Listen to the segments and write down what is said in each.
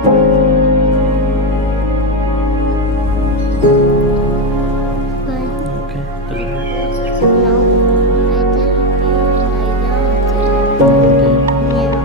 Okay, does it hurt? No, I didn't feel it like that. Okay. Yeah.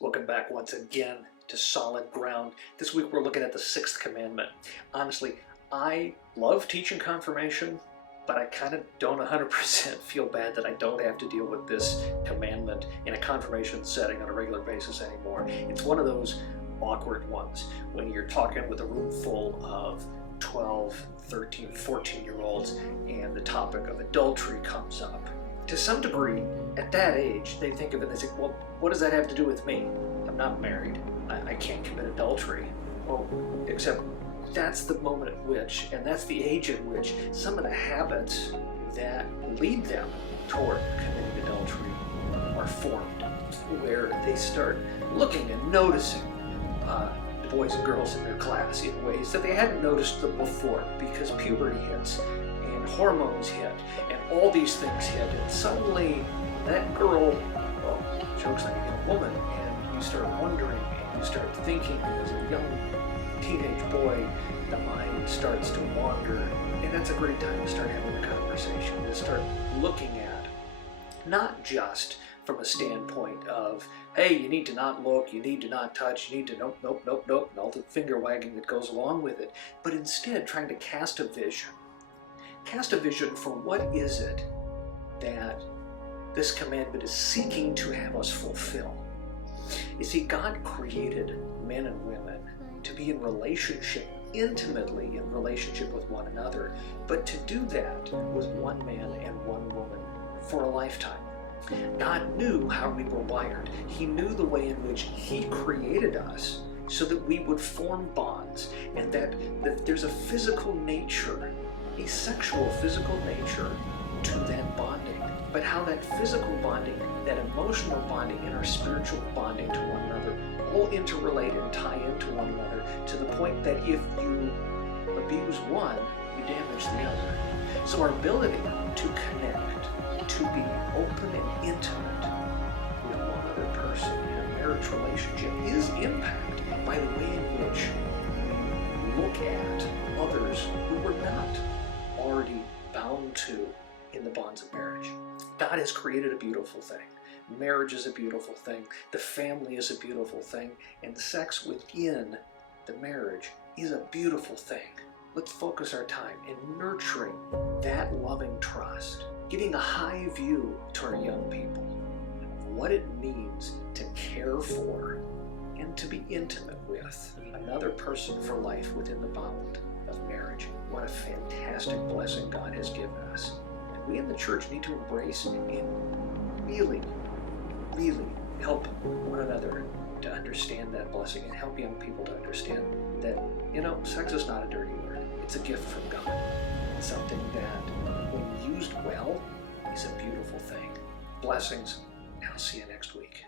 Welcome back once again to Solid Ground. This week we're looking at the 6th commandment. Honestly, I love teaching confirmation, but I kind of don't 100% feel bad that I don't have to deal with this commandment in a confirmation setting on a regular basis anymore. It's one of those awkward ones when you're talking with a room full of 12, 13, 14-year-olds and the topic of adultery comes up. To some degree, at that age, they think of it and they say, well, what does that have to do with me? I'm not married. I can't commit adultery. Well, except that's the moment at which, and that's the age at which, some of the habits that lead them toward committing adultery are formed, where they start looking and noticing the boys and girls in their class in ways that they hadn't noticed them before, because puberty hits and hormones hit and all these things hit, and suddenly that girl, well, she looks like a young woman, and you start wondering and you start thinking as a young teenage boy, the mind starts to wander, and that's a great time to start having a conversation, to start looking at, not just from a standpoint of, hey, you need to not look, you need to not touch, you need to nope, nope, nope, nope, and all the finger wagging that goes along with it, but instead trying to cast a vision. Cast a vision for what is it that this commandment is seeking to have us fulfill. You see, God created men and women to be in relationship, intimately in relationship with one another, but to do that with one man and one woman for a lifetime. God knew how we were wired. He knew the way in which He created us so that we would form bonds, and that there's a physical nature, a sexual physical nature to that bonding. But how that physical bonding, that emotional bonding, and our spiritual bonding to one another all interrelate and tie into one another to the point that if you abuse one, you damage the other. So our ability to connect, to be open and intimate with one other person in a marriage relationship is impacted by the way in which we look at others who we're not already bound to in the bonds of marriage. God has created a beautiful thing. Marriage is a beautiful thing. The family is a beautiful thing. And sex within the marriage is a beautiful thing. Let's focus our time in nurturing that loving trust, giving a high view to our young people of what it means to care for and to be intimate with another person for life within the bond of marriage. What a fantastic blessing God has given us. And we in the church need to embrace and really, really help one another to understand that blessing, and help young people to understand that, sex is not a dirty word. It's a gift from God. It's something that, when used well, is a beautiful thing. Blessings, and I'll see you next week.